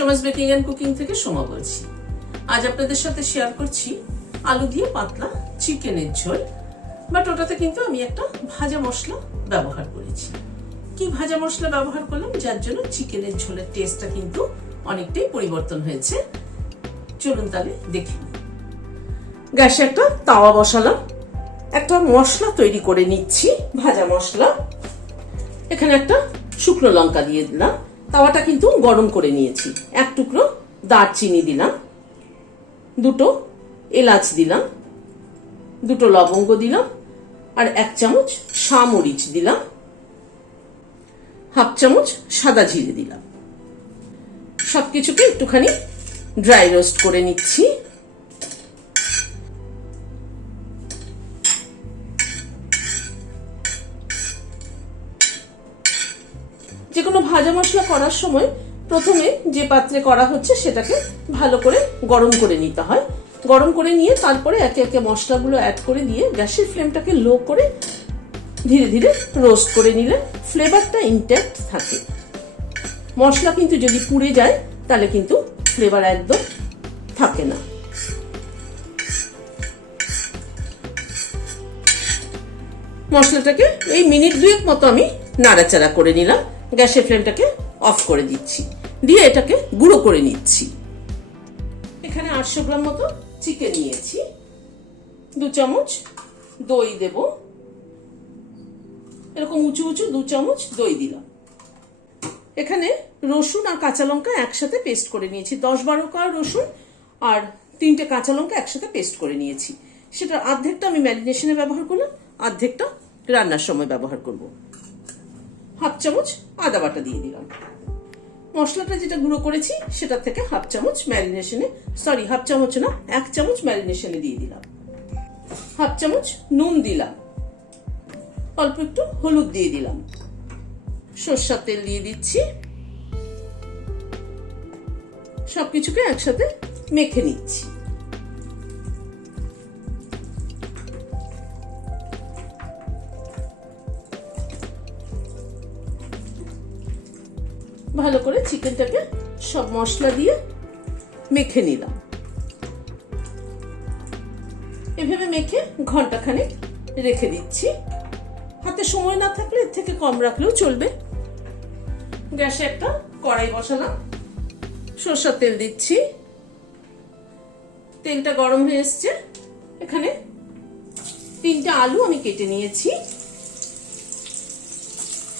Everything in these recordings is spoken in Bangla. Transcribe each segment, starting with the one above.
সোমাস বেকিং এন্ড কুকিং থেকে সোমা বলছি। আজ আপনাদের সাথে শেয়ার করছি আলু দিয়ে পাতলা চিকেনের ঝোল, বাট ওটাতে কিন্তু আমি একটা ভাজা মশলা ব্যবহার করেছি। কি ভাজা মশলা ব্যবহার করলাম যার জন্য চিকেনের ঝোলের টেস্টটা কিন্তু অনেকটাই পরিবর্তন হয়েছে, চলুন তাহলে দেখে নিই। গ্যাসে একটা তাওয়া বসালাম, একটা মশলা তৈরি করে নিচ্ছি, ভাজা মশলা। এখানে একটা শুকনো লঙ্কা দিয়ে দিলাম, তাওয়াটা কিন্তু গরম করে নিয়েছি। এক টুকরো দারচিনি দিলাম, দুটো এলাচ দিলাম, দুটো লবঙ্গ দিলাম, আর 1 চামচ সামরিচ দিলাম, 1/2 চামচ সাদা জিরে দিলাম। সবকিছুকে একটুখানি ড্রাই রোস্ট করে নিচ্ছি। যে কোনো ভাজা মশলা করার সময় প্রথমে যে পাত্রে করা হচ্ছে সেটাকে ভালো করে গরম করে নিতে হয়। গরম করে নিয়ে তারপরে একে একে মশলাগুলো অ্যাড করে দিয়ে গ্যাসের ফ্লেমটাকে লো করে ধীরে ধীরে রোস্ট করে নিলে ফ্লেভারটা ইনট্যাক্ট থাকে। মশলা কিন্তু যদি পুড়ে যায় তাহলে কিন্তু ফ্লেভার একদম থাকে না। মশলাটাকে এই মিনিট 2 মতো আমি নাড়াচাড়া করে নিলাম। গ্যাসের ফ্লেমটাকে অফ করে দিচ্ছি, দিয়ে এটাকে গুঁড়ো করে নিচ্ছি। এখানে 800 গ্রাম মতো চিকেন নিয়েছি, 2 চামচ দই দেব, এরকম উঁচু উঁচু 2 চামচ দই দিলাম। এখানে রসুন আর কাঁচা লঙ্কা একসাথে পেস্ট করে নিয়েছি, 10-12 কোয়া রসুন আর 3টে কাঁচা লঙ্কা একসাথে পেস্ট করে নিয়েছি। সেটার অর্ধেকটা আমি ম্যারিনেশনে ব্যবহার করলাম, অর্ধেকটা রান্নার সময় ব্যবহার করব। 1/2 চামচ আদা বাটা দিয়ে দিলাম। মশলাটা যেটা গুঁড়ো করেছি সেটা থেকে 1/2 চামচ ম্যারিনেশনে, 1/2 চামচ না, 1 চামচ ম্যারিনেশনে দিয়ে দিলাম। 1/2 চামচ নুন দিলাম, অল্প একটু হলুদ দিয়ে দিলাম, সরষের তেল দিয়ে দিচ্ছি। সবকিছুকে একসাথে মেখে নিচ্ছি। ভালো করে চিকেনটাকে সব মশলা দিয়ে মেখে নিলাম। এভাবে মেখে ঘন্টাখানেক রেখে দিচ্ছি। হাতে সময় না থাকলে এর থেকে কম রাখলেও চলবে। গ্যাসে একটা কড়াই বসালাম, সরষের তেল দিচ্ছি। তেলটা গরম হয়ে এসছে। এখানে 3টে আলু আমি কেটে নিয়েছি,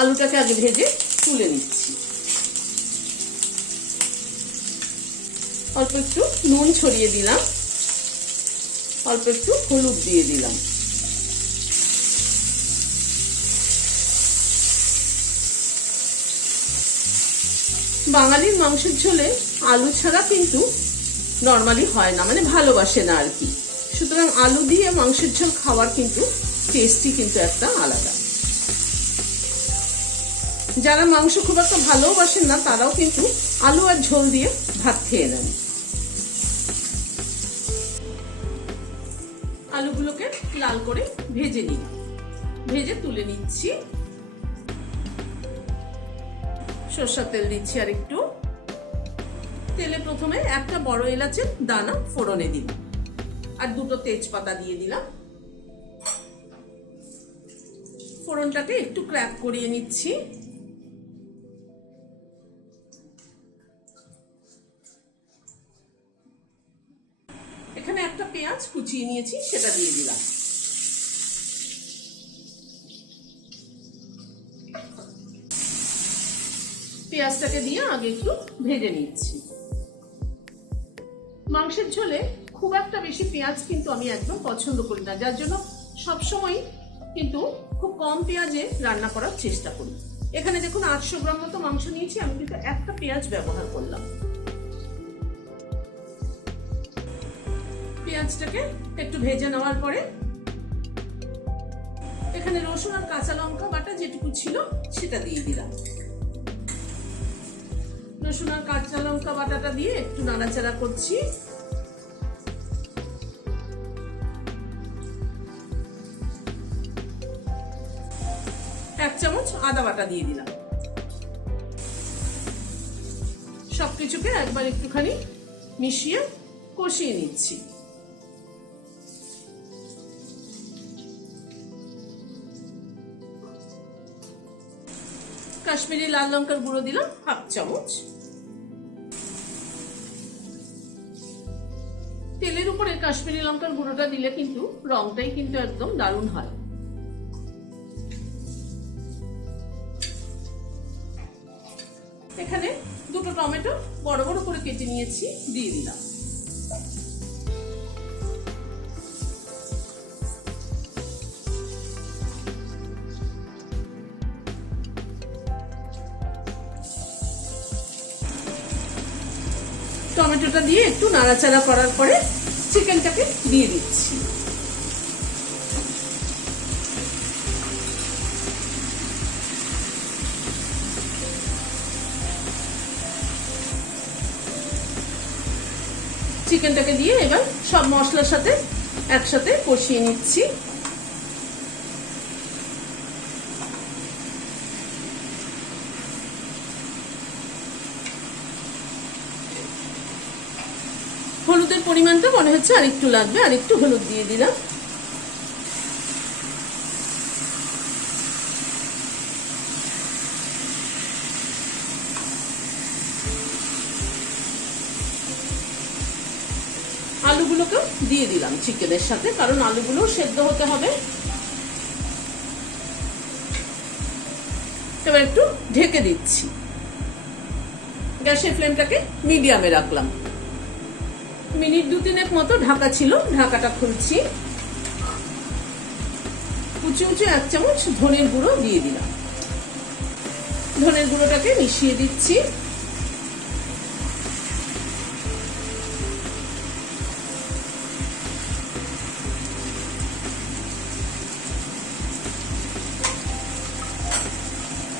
আলুটাকে আগে ভেজে তুলে নিচ্ছি। অল্প একটু নুন ছড়িয়ে দিলাম, অল্প একটু হলুদ দিয়ে দিলাম। বাঙালির মাংসের ঝোলে আলু ছাড়া কিন্তু নর্মালি হয় না, মানে ভালোবাসে না আর কি। সুতরাং আলু দিয়ে মাংসের ঝোল খাওয়ার কিন্তু টেস্টই কিন্তু একটা আলাদা। যারা মাংস খুব একটা ভালোবাসেন না তারাও কিন্তু আলু আর ঝোল দিয়ে ভাত খেয়ে নেন। আলুগুলোকে লাল করে ভেজে নিই, ভেজে তুলে নিচ্ছি। সরষের তেল দিচ্ছি আর একটু। তেলে প্রথমে একটা বড় এলাচের দানা ফোড়নে দিলাম, আর 2টো তেজপাতা দিয়ে দিলাম। ফোড়নটাকে একটু ক্র্যাক করিয়ে নিচ্ছি। এখানে একটা পেঁয়াজ কুচিয়ে নিয়েছি, সেটা দিয়ে দিলাম। পেঁয়াজটাকে দিয়ে আগে একটু ভেজে নিচ্ছি। মাংসের ঝোলে খুব একটা বেশি পেঁয়াজ কিন্তু আমি একদম পছন্দ করি না, যার জন্য সবসময় কিন্তু খুব কম পেঁয়াজে রান্না করার চেষ্টা করি। এখানে দেখুন 800 গ্রাম মতো মাংস নিয়েছি, আমি কিন্তু একটা পেঁয়াজ ব্যবহার করলাম। পেঁয়াজটাকে একটু ভেজে নেওয়ার পরে এখানে রসুন আর কাঁচা লঙ্কা বাটা যেটুকু ছিল সেটা দিয়ে দিলাম। রসুন আর কাঁচা লঙ্কা বাটাটা দিয়ে একটু নাড়াচাড়া করছি। 1 চামচ আদা বাটা দিয়ে দিলাম। সব সবকিছুকে একবার একটুখানি মিশিয়ে কষিয়ে নিচ্ছি। কাশ্মীরি লাল লঙ্কার গুঁড়ো দিলাম 1/2 চামচ। তেলের উপরে কাশ্মীরি লঙ্কার গুঁড়োটা দিলে কিন্তু রংটাই কিন্তু একদম দারুণ হয়। এখানে 2টো টমেটো বড় বড় করে কেটে নিয়েছি, দিয়ে দিলাম। টমেটোটা দিয়ে একটু নাড়াচাড়া করার পরে চিকেনটাকে দিয়ে দিচ্ছি। চিকেনটাকে দিয়ে এবার সব মশলার সাথে একসাথে কষিয়ে নিচ্ছি। হলুদের পরিমাণটা মনে হচ্ছে আরেকটু লাগবে, আরেকটু হলুদ দিয়ে দিলাম। আলুগুলোকে দিয়ে দিলাম চিকেনের সাথে, কারণ আলুগুলো সেদ্ধ হতে হবে। এবার একটু ঢেকে দিচ্ছি। গ্যাসের ফ্লেমটাকে মিডিয়ামে রাখলাম। মিনিট 2-3 মতো ঢাকা ছিল, ঢাকাটা খুলছি। কুচি 1 চামচ ধনের গুঁড়ো দিয়ে দিলাম। ধনের গুঁড়োটাকে মিশিয়ে দিচ্ছি।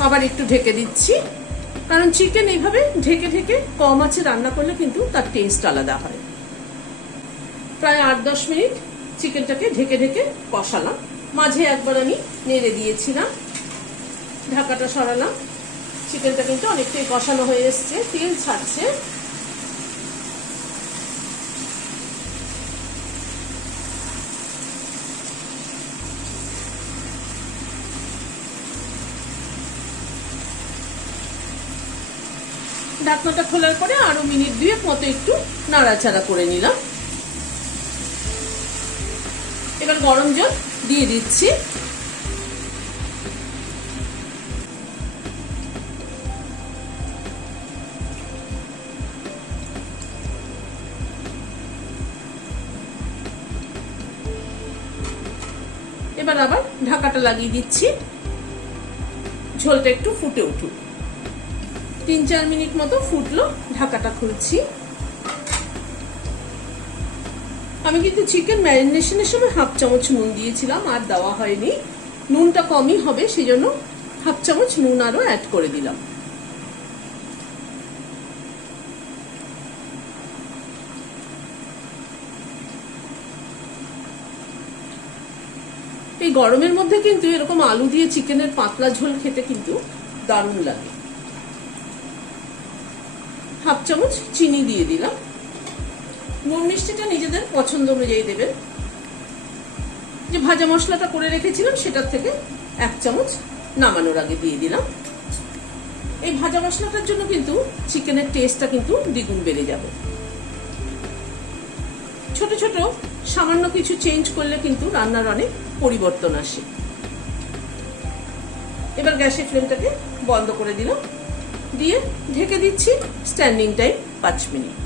আবার একটু ঢেকে দিচ্ছি, কারণ চিকেন এইভাবে ঢেকে ঢেকে কম আঁচে রান্না করলে কিন্তু তার টেস্ট আলাদা হয়। প্রায় 8-10 মিনিট চিকেনটাকে ঢেকে ঢেকে কষালাম। মাঝে একবার আমি নেড়ে দিয়েছিলাম, ঢাকাটা সরালাম। চিকেনটা কিন্তু অনেকটাই কষানো হয়ে এসছে, তেল ছাড়ছে। ঢাকনাটা খোলার পরে আরো মিনিট 2 মতো একটু নাড়াচাড়া করে নিলাম। এবার গরম জল দিয়ে দিচ্ছি। এবার আবার ঢাকাটা লাগিয়ে দিচ্ছি, ঝোলটা একটু ফুটে উঠুক। 3-4 মিনিট মতো ফুটলো, ঢাকাটা খুলছি। আমি কিন্তু চিকেন ম্যারিনেশনের সময় 1/2 চামচ নুন দিয়েছিলাম, আর দেওয়া হয়নি। নুনটা কমই হবে, সেজন্য 1/2 চামচ নুন আরো অ্যাড করে দিলাম। এই গরমের মধ্যে কিন্তু এরকম আলু দিয়ে চিকেনের পাতলা ঝোল খেতে কিন্তু দারুণ লাগে। 1/2 চামচ চিনি দিয়ে দিলাম। নুন মিষ্টিটা নিজেদের পছন্দ অনুযায়ী দেবেন। যে ভাজা মশলাটা করে রেখেছিলাম সেটার থেকে 1 চামচ নামানোর আগে দিয়ে দিলাম। এই ভাজা মশলাটার জন্য কিন্তু চিকেনের টেস্টটা কিন্তু দ্বিগুণ বেড়ে যাবে। ছোট ছোট সামান্য কিছু চেঞ্জ করলে কিন্তু রান্নার অনেক পরিবর্তন আসে। এবার গ্যাসের ফ্লেমটাকে বন্ধ করে দিলাম, দিয়ে ঢেকে দিচ্ছি স্ট্যান্ডিং টাইম 5 মিনিট।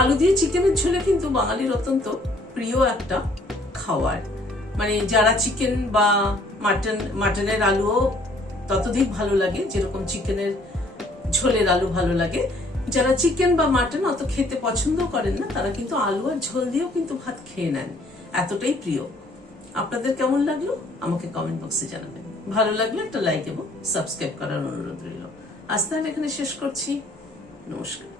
আলু দিয়ে চিকেনের ঝোলে কিন্তু বাঙালির অত্যন্ত প্রিয় একটা খাবার। মানে যারা চিকেন বা মাটনের আলুও ততোধিক ভালো লাগে যেরকম চিকেনের ঝোলের আলু ভালো লাগে। যারা চিকেন বা মাটন অত খেতে পছন্দ করেন না, তারা কিন্তু আলু আর ঝোল দিয়েও কিন্তু ভাত খেয়ে নেন, এতটাই প্রিয়। আপনাদের কেমন লাগলো আমাকে কমেন্ট বক্সে জানাবেন। ভালো লাগলে একটা লাইক এবং সাবস্ক্রাইব করার অনুরোধ রইল। আজ তাহলে এখানে শেষ করছি। নমস্কার।